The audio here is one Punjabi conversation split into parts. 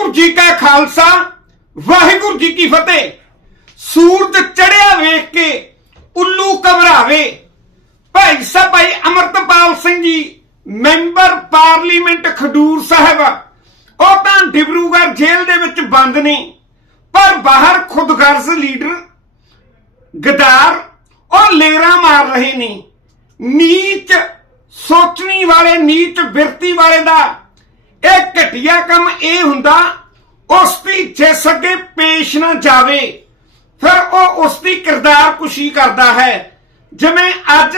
ਵਾਹਿਗੁਰੂ ਜੀ ਕਾ ਖਾਲਸਾ, ਵਾਹਿਗੁਰੂ ਜੀ ਕੀ ਫਤਿਹ। ਸੂਰਜ ਚੜਿਆ ਵੇਖ ਕੇ, ਉੱਲੂ ਘਬਰਾਵੇ। ਭਾਈ ਸਾਹਿਬ ਭਾਈ ਅਮਰਤਪਾਲ ਸਿੰਘ ਜੀ, ਮੈਂਬਰ ਪਾਰਲੀਮੈਂਟ ਖਡੂਰ ਸਾਹਿਬ, ਉਹ ਤਾਂ ਡਿਬਰੂਗੜ੍ਹ ਜੇਲ੍ਹ ਦੇ ਵਿੱਚ ਬੰਦ ਨੇ। ਪਰ ਬਾਹਰ ਖੁਦਗਰਜ਼ ਲੀਡਰ ਗਦਾਰ, ਉਹ ਲੇਰਾ ਮਾਰ ਰਹੇ ਨੇ। ਨੀਚ ਸੋਚਣੀ ਵਾਲੇ, ਨੀਚ ਬਿਰਤੀ ਵਾਲੇ ਦਾ ਇਹ ਘਟੀਆ ਕੰਮ ਇਹ ਹੁੰਦਾ, ਉਸ ਦੀ ਜਿਸ ਅੱਗੇ ਪੇਸ਼ ਨਾ ਜਾਵੇ, ਫਿਰ ਉਹ ਉਸ ਦੀ ਕਿਰਦਾਰ ਕੁਸ਼ੀ ਕਰਦਾ ਹੈ। ਜਿਵੇਂ ਅੱਜ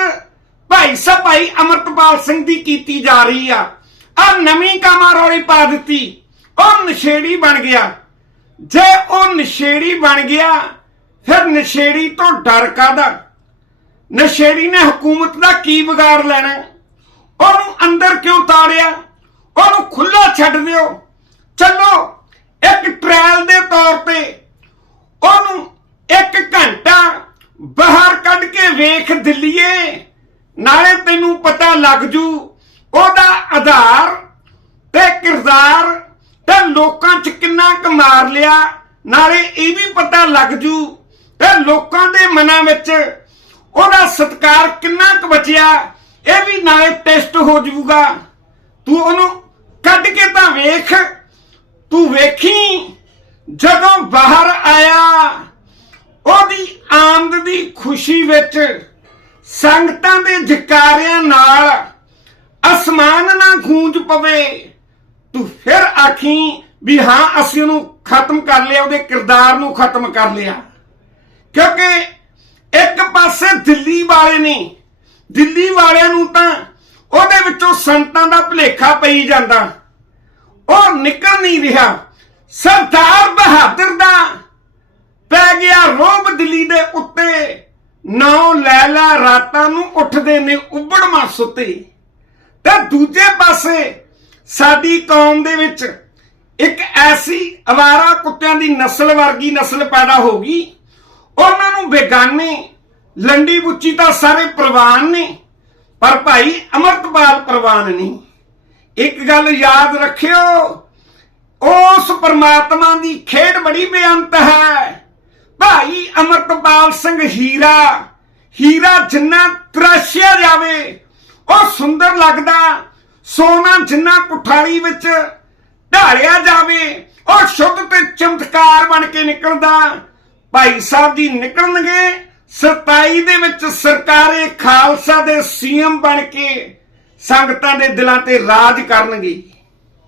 ਭਾਈ ਸਾਹਿਬ ਭਾਈ ਅਮਰਤਪਾਲ ਸਿੰਘ ਦੀ ਕੀਤੀ ਜਾ ਰਹੀ ਆ। ਆ ਨਵੀਂ ਕਾਮਾ ਪਾ ਦਿੱਤੀ, ਉਹ ਨਸ਼ੇੜੀ ਬਣ ਗਿਆ। ਜੇ ਉਹ ਨਸ਼ੇੜੀ ਬਣ ਗਿਆ, ਫਿਰ ਨਸ਼ੇੜੀ ਤੋਂ ਡਰ ਕਾਦਾ ਨਸ਼ੇੜੀ ਨੇ ਹਕੂਮਤ ਦਾ ਕੀ ਵਿਗਾੜ ਲੈਣਾ? ਉਹਨੂੰ ਅੰਦਰ ਕਿਉਂ ਤਾੜਿਆ? ਉਹਨੂੰ ਖੁੱਲਾ ਛੱਡ ਦਿਓ। ਚਲੋ, ਇੱਕ ਟ੍ਰਾਇਲ ਦੇ ਤੌਰ ਤੇ ਉਹਨੂੰ ਇੱਕ ਘੰਟਾ ਬਾਹਰ ਕੱਢ ਕੇ ਵੇਖ ਦਿੱਲੀਏ, ਨਾਲੇ ਤੈਨੂੰ ਪਤਾ ਲੱਗ ਜੂ, ਉਹਦਾ ਆਧਾਰ ਤੇ ਕਿਰਦਾਰ ਤੇ ਲੋਕਾਂ 'ਚ ਕਿੰਨਾ ਕੁ ਮਾਰ ਲਿਆ, ਨਾਲੇ ਇਹ ਵੀ ਪਤਾ ਲੱਗ ਜੂ ਤੇ ਲੋਕਾਂ ਦੇ ਮਨਾਂ ਵਿੱਚ ਉਹਦਾ ਸਤਕਾਰ ਕਿੰਨਾ ਕੁ ਬਚਿਆ, ਇਹ ਵੀ ਨਾਲੇ ਟੈਸਟ ਹੋ ਜਾਊਗਾ ਤੂੰ ਉਹਨੂੰ ਕੱਢ ਕੇ ਤਾਂ ਵੇਖ। ਤੂੰ ਵੇਖੀ, ਜਦੋਂ ਬਾਹਰ ਆਇਆ, ਉਹਦੀ ਆਮਦ ਦੀ ਖੁਸ਼ੀ ਵਿੱਚ ਸੰਗਤਾਂ ਦੇ ਜਕਾਰਿਆਂ ਨਾਲ ਅਸਮਾਨ ਨਾ ਗੂੰਜ ਪਵੇ। ਤੂੰ ਫਿਰ ਆਖੀ ਵੀ ਹਾਂ, ਅਸੀਂ ਉਹਨੂੰ ਖਤਮ ਕਰ ਲਿਆ, ਉਹਦੇ ਕਿਰਦਾਰ ਨੂੰ ਖਤਮ ਕਰ ਲਿਆ। ਕਿਉਂਕਿ ਇੱਕ ਪਾਸੇ ਦਿੱਲੀ ਵਾਲੇ ਨੇ, ਦਿੱਲੀ ਵਾਲਿਆਂ ਨੂੰ ਤਾਂ ਉਹਦੇ ਵਿੱਚੋਂ ਸੰਤਾਂ ਦਾ ਭਲੇਖਾ ਪਈ ਜਾਂਦਾ। ਉਹ ਨਿਕਲ ਨਹੀਂ ਰਿਹਾ। ਸਰਦਾਰ ਬਹਾਦਰ ਦਾ ਪੈ ਗਿਆ ਰੋਬ ਦਿੱਲੀ ਦੇ ਉੱਤੇ। ਨੌ ਲੈਲਾ ਰਾਤਾਂ ਨੂੰ ਉੱਠਦੇ ਨੇ ਉੱਬੜਮਾ ਸੁੱਤੇ। ਤੇ ਦੂਜੇ ਪਾਸੇ ਸਾਡੀ ਕੌਮ ਦੇ ਵਿੱਚ ਇੱਕ ਐਸੀ ਅਵਾਰਾ ਕੁੱਤਿਆਂ ਦੀ ਨਸਲ ਵਰਗੀ ਨਸਲ ਪੈਦਾ ਹੋ ਗਈ। ਉਹਨਾਂ ਨੂੰ ਬੇਗਾਨੇ, ਲੰਡੀ ਬੁੱਚੀ ਤਾਂ ਸਾਰੇ ਪ੍ਰਵਾਨ ਨੇ। ਪਰ ਭਾਈ ਅਮਰਤਪਾਲ ਪ੍ਰਵਾਨ ਨਹੀਂ। ਇੱਕ ਗੱਲ ਯਾਦ ਰੱਖਿਓ, ਉਸ ਪਰਮਾਤਮਾ ਦੀ ਖੇਡ ਬੜੀ ਬੇਅੰਤ ਹੈ। ਭਾਈ ਅਮਰਤਪਾਲ ਸਿੰਘ ਹੀਰਾ ਹੀਰਾ ਜਿੰਨਾ ਤਰਾਸ਼ਿਆ ਜਾਵੇ, ਉਹ ਸੁੰਦਰ ਲੱਗਦਾ। ਸੋਨਾ ਜਿੰਨਾ ਕੁਠਾਲੀ ਵਿੱਚ ਢਾਲਿਆ ਜਾਵੇ, ਉਹ ਸ਼ੁੱਧ ਤੇ ਚਮਤਕਾਰ ਬਣ ਕੇ ਨਿਕਲਦਾ। ਭਾਈ ਸਾਹਿਬ ਜੀ ਨਿਕਲਣਗੇ 27 ਦੇ ਵਿੱਚ ਸਰਕਾਰੇ ਖਾਲਸਾ ਦੇ ਸੀਐਮ ਬਣ ਕੇ ਸੰਗਤਾਂ ਦੇ ਦਿਲਾਂ ਤੇ ਰਾਜ ਕਰਨਗੇ।